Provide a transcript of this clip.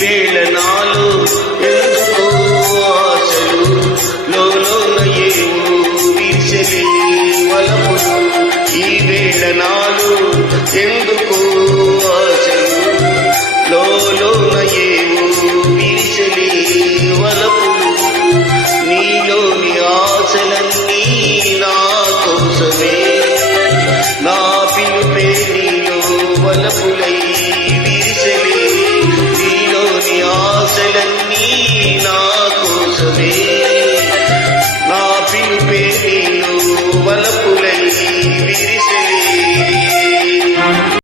వేళ నాలో ఎందుకో ఆశలు, లోన ఏవో వీసలే వలపులు. ఈ వేళ నాలో ఎందుకో ఆశలు, లోన ఏవో వీసలే వలపులు. నీలోని ఆశలన్నీ నా కోసమే.